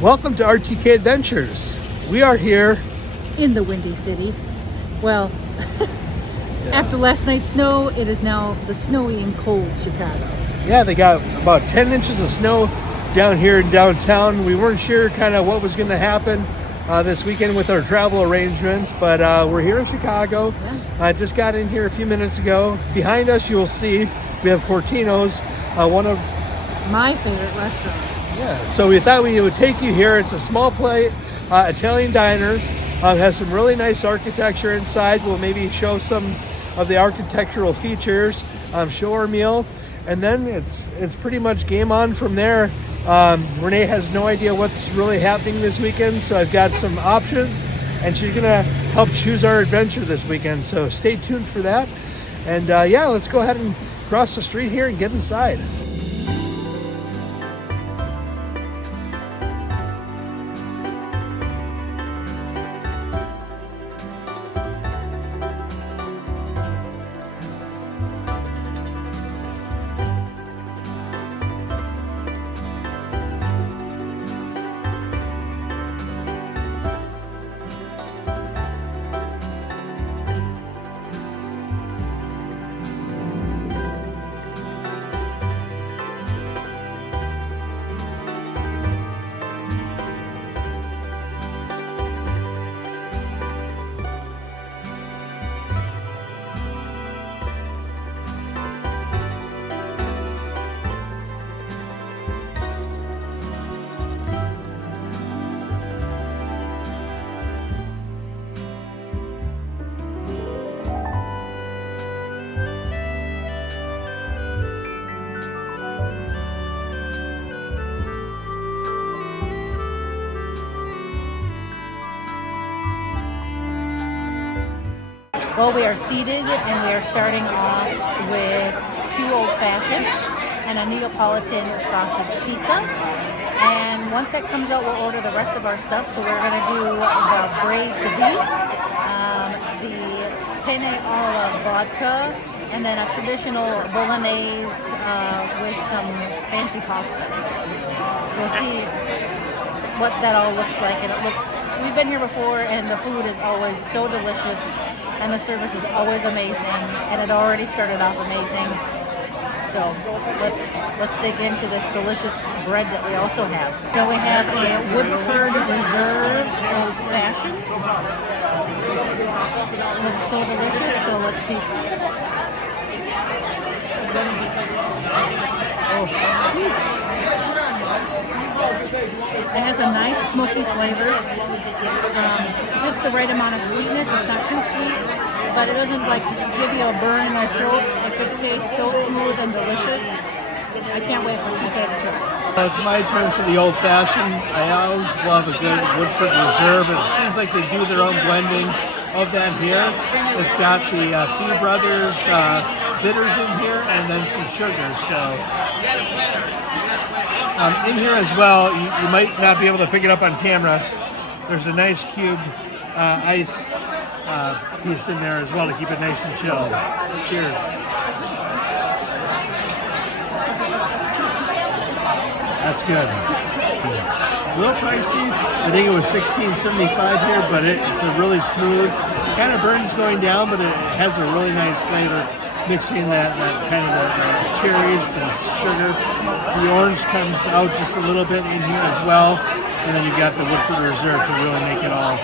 Welcome to RTK Adventures. We are here in the Windy City. Well, after last night's snow, it is now the snowy and cold Chicago. Yeah, they got about 10 inches of snow down here in downtown. We weren't sure kind of what was going to happen this weekend with our travel arrangements, but we're here in Chicago. I just got in here a few minutes ago. Behind us, you'll see we have Cortino's, one of my favorite restaurants. Yeah, so we thought we would take you here. It's a small plate Italian diner. Has some really nice architecture inside. We'll maybe show some of the architectural features, show our meal, and then it's pretty much game on from there. Renee has no idea what's really happening this weekend, so I've got some options, and she's gonna help choose our adventure this weekend. So stay tuned for that. And yeah, let's go ahead and cross the street here and get inside. Well, we are seated and we are starting off with 2 old fashions and a Neapolitan sausage pizza. And once that comes out, we'll order the rest of our stuff. So we're going to do the braised beef, the penne alla vodka, and then a traditional bolognese with some fancy pasta. So we'll see what that all looks like. And we've been here before, and the food is always so delicious. And the service is always amazing, and it already started off amazing. So let's dig into this delicious bread that we also have. So we have a Woodford Reserve Old Fashioned. It looks so delicious, so let's taste it. It has a nice smoky flavor, just the right amount of sweetness. It's not too sweet, but it doesn't like give you a burn in my throat. It just tastes so smooth and delicious. I can't wait for TK to try. It's my turn for the old fashioned. I always love a good Woodford Reserve. It seems like they do their own blending of that here. It's got the Fee Brothers bitters in here and then some sugar. So. In here as well, you might not be able to pick it up on camera. There's a nice cubed ice piece in there as well to keep it nice and chilled. Cheers. That's good. A little pricey. I think it was $16.75 here, but it's a really smooth. Kind of burns going down, but it has a really nice flavor. Mixing that kind of the cherries, the sugar. The orange comes out just a little bit in here as well. And then you've got the Woodford Reserve to really make it all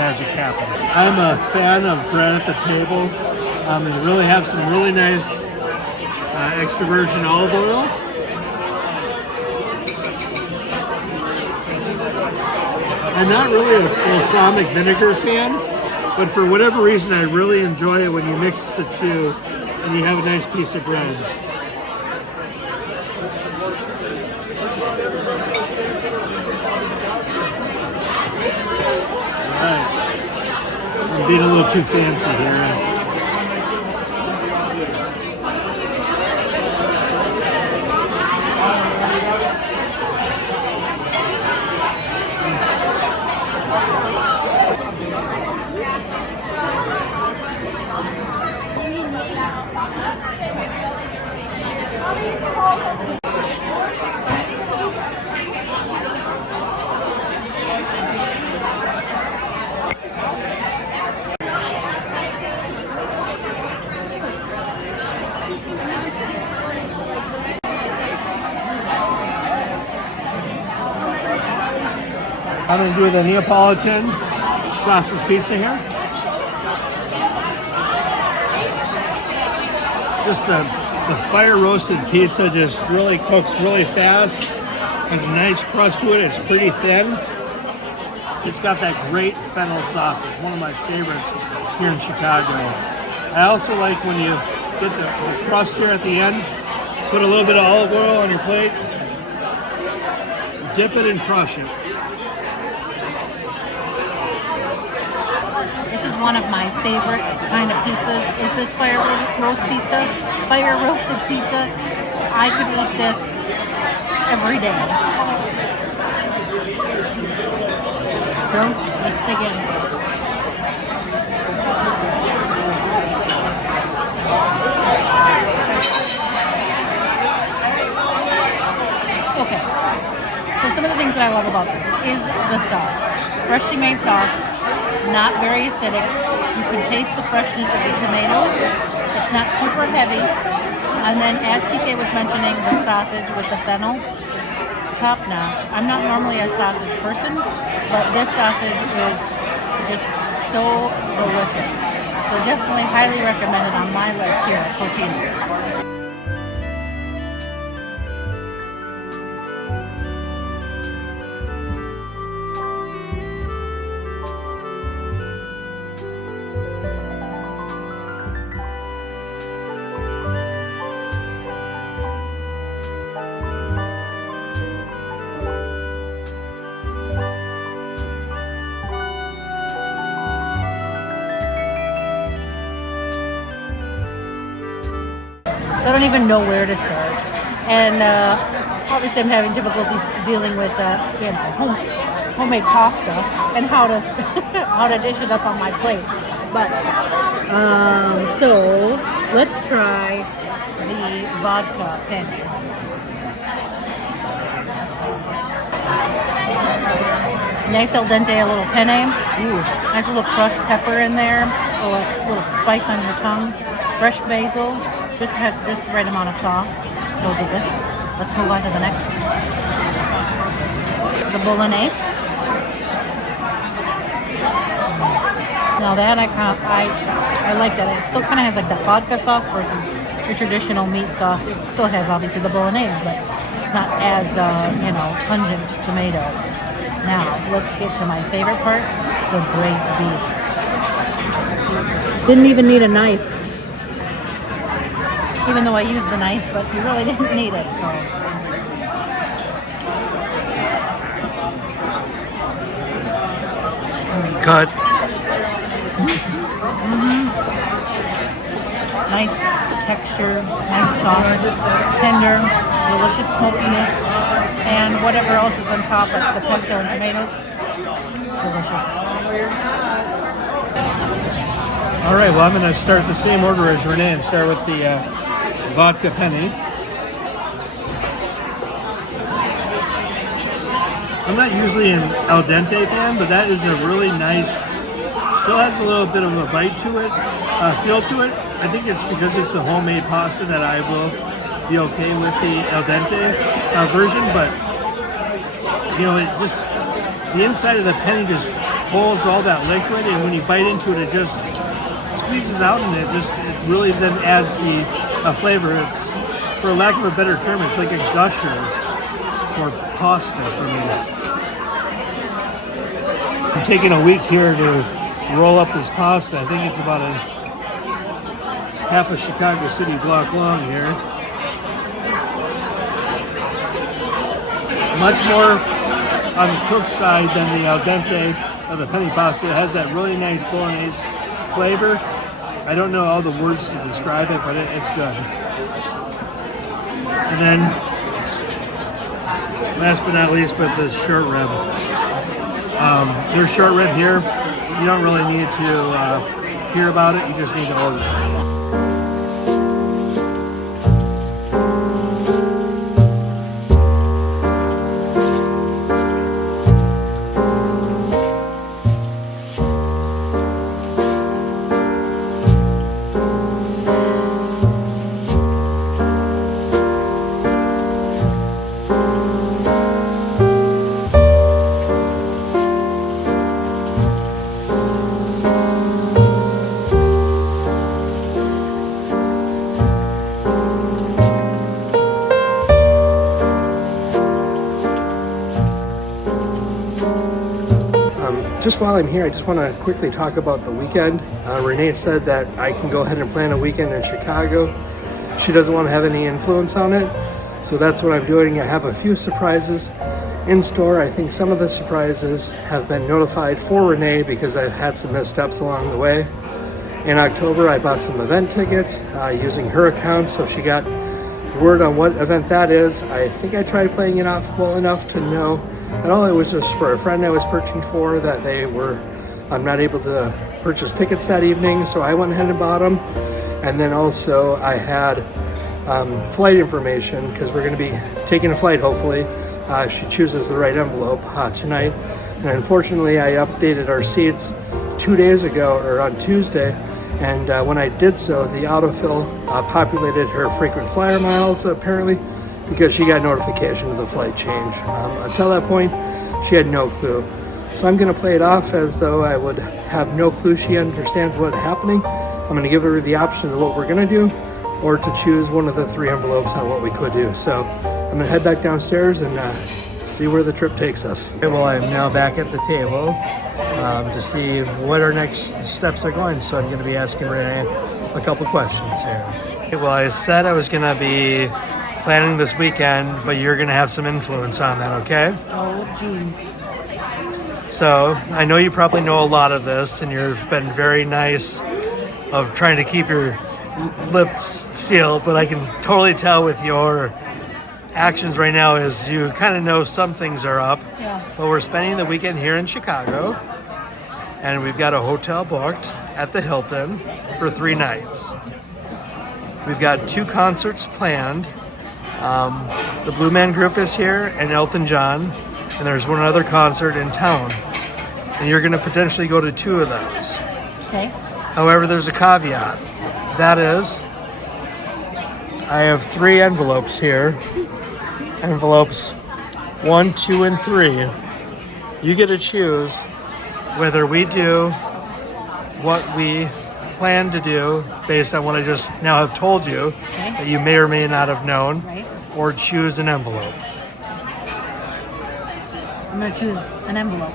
magic happen. I'm a fan of bread at the table. They really have some really nice extra virgin olive oil. I'm not really a balsamic vinegar fan, but for whatever reason I really enjoy it when you mix the two and you have a nice piece of bread. Alright. I'm being a little too fancy here. I'm going to do the Neapolitan sausage pizza here. Just the fire roasted pizza just really cooks really fast. Has a nice crust to it. It's pretty thin. It's got that great fennel sausage, one of my favorites here in Chicago. I also like when you get the crust here at the end, put a little bit of olive oil on your plate, dip it and crush it. This is one of my favorite kind of pizzas. Is this fire roasted pizza? I could eat this every day. So let's dig in. Okay. So some of the things that I love about this is the sauce. Freshly made sauce, not very acidic. You can taste the freshness of the tomatoes. It's not super heavy. And then as TK was mentioning, the sausage with the fennel, top notch. I'm not normally a sausage person, but this sausage is just so delicious. So definitely highly recommended on my list here at Cortina's. So I don't even know where to start. And obviously I'm having difficulties dealing with homemade pasta and how to dish it up on my plate. But so let's try the vodka penne. Nice al dente, a little penne. Ooh, nice little crushed pepper in there. A little spice on your tongue. Fresh basil. Just has just the right amount of sauce. So delicious. Let's move on to the next one. The bolognese. Now that I like that. It still kind of has like that vodka sauce versus your traditional meat sauce. It still has obviously the bolognese, but it's not as pungent tomato. Now let's get to my favorite part: the braised beef. Didn't even need a knife. Even though I used the knife, but you really didn't need it, so. Cut. Nice texture, nice soft, tender, delicious smokiness, and whatever else is on top, like the pesto and tomatoes, delicious. All right, well, I'm going to start the same order as Renee and start with the vodka penne. I'm not usually an al dente fan, but that is a really nice, still has a little bit of a bite to it, feel to it. I think it's because it's the homemade pasta that I will be okay with the al dente version, but it just, the inside of the penne just holds all that liquid, and when you bite into it, it just squeezes out, and it really then adds the flavor. It's, for lack of a better term, it's like a gusher for pasta for me. I'm taking a week here to roll up this pasta. I think it's about half a Chicago City block long here. Much more on the cooked side than the al dente of the penne pasta. It has that really nice bolognese flavor. I don't know all the words to describe it, but it's good. And then, last but not least, but the short rib. There's short rib here. You don't really need to hear about it. You just need to order it. Just while I'm here, I just want to quickly talk about the weekend. Renee said that I can go ahead and plan a weekend in Chicago. She doesn't want to have any influence on it, so that's what I'm doing. I have a few surprises in store. I think some of the surprises have been notified for Renee because I've had some missteps along the way. In October, I bought some event tickets using her account, so she got word on what event that is. I think I tried playing it off well enough to know that all it was just for a friend I was purchasing for, that I'm not able to purchase tickets that evening, so I went ahead and bought them. And then also I had flight information, because we're going to be taking a flight hopefully. If she chooses the right envelope tonight. And unfortunately, I updated our seats 2 days ago, or on Tuesday, and when I did so, the autofill populated her frequent flyer miles apparently, because she got notification of the flight change. Until that point, she had no clue. So I'm going to play it off as though I would have no clue she understands what's happening. I'm going to give her the option of what we're going to do, or to choose one of the 3 envelopes on what we could do. So I'm going to head back downstairs and see where the trip takes us. Okay, well, I'm now back at the table to see what our next steps are going. So I'm going to be asking Renee a couple questions here. Okay, well, I said I was going to be planning this weekend, but you're going to have some influence on that, okay? Oh, geez. So I know you probably know a lot of this, and you've been very nice of trying to keep your lips sealed, but I can totally tell with your actions right now is you kind of know some things are up. Yeah. But we're spending the weekend here in Chicago, and we've got a hotel booked at the Hilton for 3 nights. We've got 2 concerts planned. The Blue Man Group is here, and Elton John, and there's one other concert in town, and you're going to potentially go to 2 of those. Okay. However, there's a caveat. That is, I have 3 envelopes here. Envelopes 1, 2, and 3. You get to choose whether we do what we plan to do based on what I just now have told you, Okay. that you may or may not have known, Right. or choose an envelope. I'm going to choose an envelope.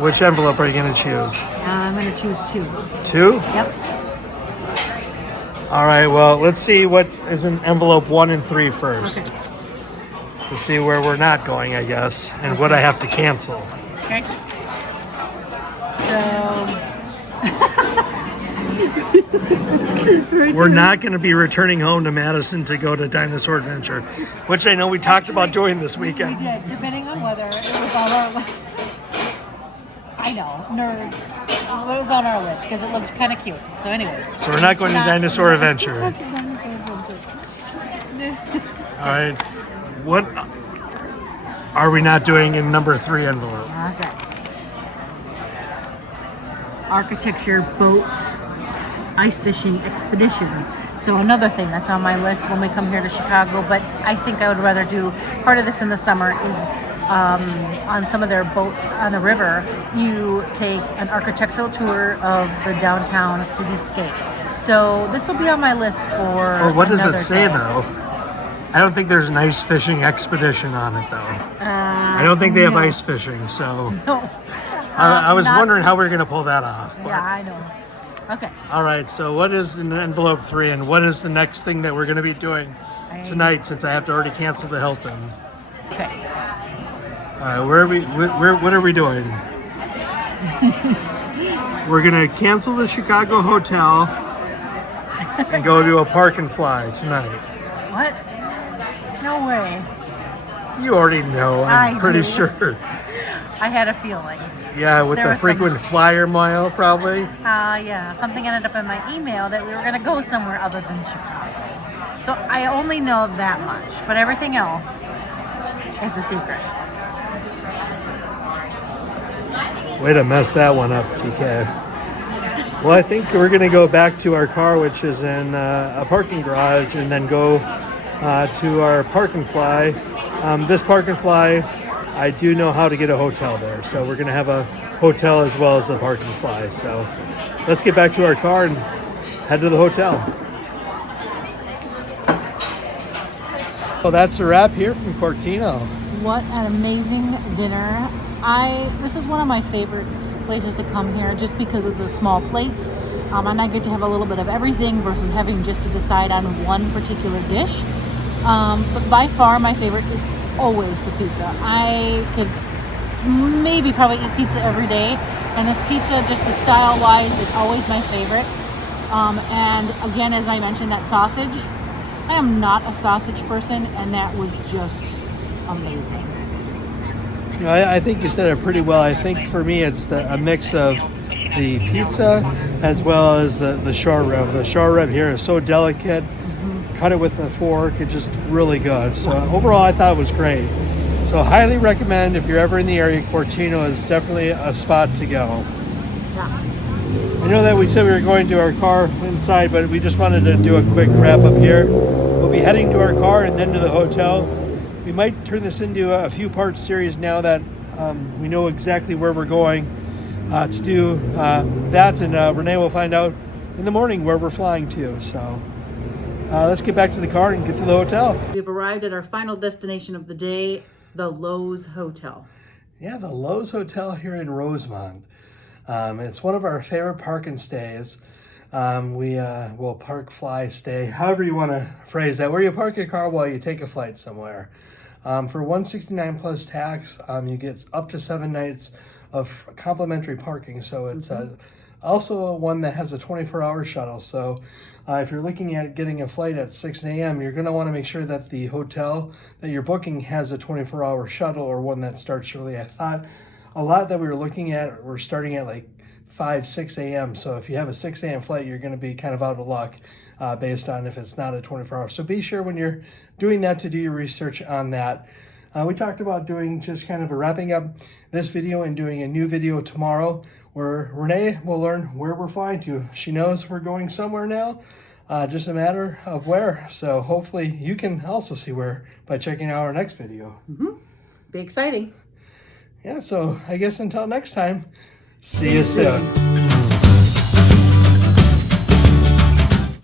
Which envelope are you going to choose? I'm going to choose 2. 2? Yep. All right, well, let's see what is in envelope 1 and 3 first. Okay. To see where we're not going, I guess, and what I have to cancel. Okay. So We're not going to be returning home to Madison to go to Dinosaur Adventure, which I know we talked about doing this we weekend. did, depending on whether it was on our list. I know, nerds. Well, it was on our list because it looks kind of cute. So anyways. So we're not going to Dinosaur Adventure. Not to Dinosaur Adventure. All right. What are we not doing in number 3 envelope? Okay. Architecture boat ice fishing expedition. So another thing that's on my list when we come here to Chicago, but I think I would rather do part of this in the summer is on some of their boats on the river, you take an architectural tour of the downtown cityscape. So this will be on my list for Or what does it another say, day. though? I don't think there's an ice fishing expedition on it, though. I don't think they have no. ice fishing, so No. I was Not- wondering how we are going to pull that off. But. Yeah, I know. Okay. All right, so what is in envelope 3, and what is the next thing that we're going to be doing tonight, since I have to already cancel the Hilton? Okay. All right, what are we doing? We're going to cancel the Chicago hotel and go to a park and fly tonight. What? No way. You already know, I'm I pretty do. sure. I had a feeling. Yeah, with There the was frequent flyer mile, probably. Yeah, something ended up in my email that we were going to go somewhere other than Chicago. So I only know that much, but everything else is a secret. Way to mess that one up, TK. Well, I think we're going to go back to our car, which is in a parking garage, and then go to our park and fly. This park and fly, I do know how to get a hotel there. So we're going to have a hotel as well as a park and fly. So let's get back to our car and head to the hotel. Well, that's a wrap here from Quartino. What an amazing dinner. This is one of my favorite places to come here just because of the small plates. And I get to have a little bit of everything versus having just to decide on one particular dish. But by far my favorite is always the pizza. I could maybe probably eat pizza every day, and this pizza, just the style wise, is always my favorite. And again, as I mentioned, that sausage, I am not a sausage person, and that was just amazing. You know, I think you said it pretty well. I think for me it's a mix of the pizza as well as the short rib. The short rib here is so delicate. Cut it with a fork, it's just really good. So overall I thought it was great. So highly recommend if you're ever in the area. Quartino is definitely a spot to go. Yeah. I know that we said we were going to our car inside, but we just wanted to do a quick wrap up here. We'll be heading to our car and then to the hotel. We might turn this into a few part series now that we know exactly where we're going to do that, and Renee will find out in the morning where we're flying to. So let's get back to the car and get to the hotel. We've arrived at our final destination of the day, the Lowe's Hotel. Yeah, the Lowe's Hotel here in Rosemont. It's one of our favorite park and stays. We will park, fly, stay, however you want to phrase that, where you park your car while you take a flight somewhere. For $169 plus tax, you get up to 7 nights of complimentary parking. So it's also one that has a 24-hour shuttle. So if you're looking at getting a flight at 6 a.m., you're going to want to make sure that the hotel that you're booking has a 24-hour shuttle or one that starts early. I thought a lot that we were looking at were starting at like 5, 6 a.m. So if you have a 6 a.m. flight, you're going to be kind of out of luck based on if it's not a 24-hour. So be sure when you're doing that to do your research on that. We talked about doing just kind of a wrapping up this video and doing a new video tomorrow where Renee will learn where we're flying to. She knows we're going somewhere now, just a matter of where. So hopefully you can also see where by checking out our next video. Be exciting. Yeah, so I guess until next time, see you soon.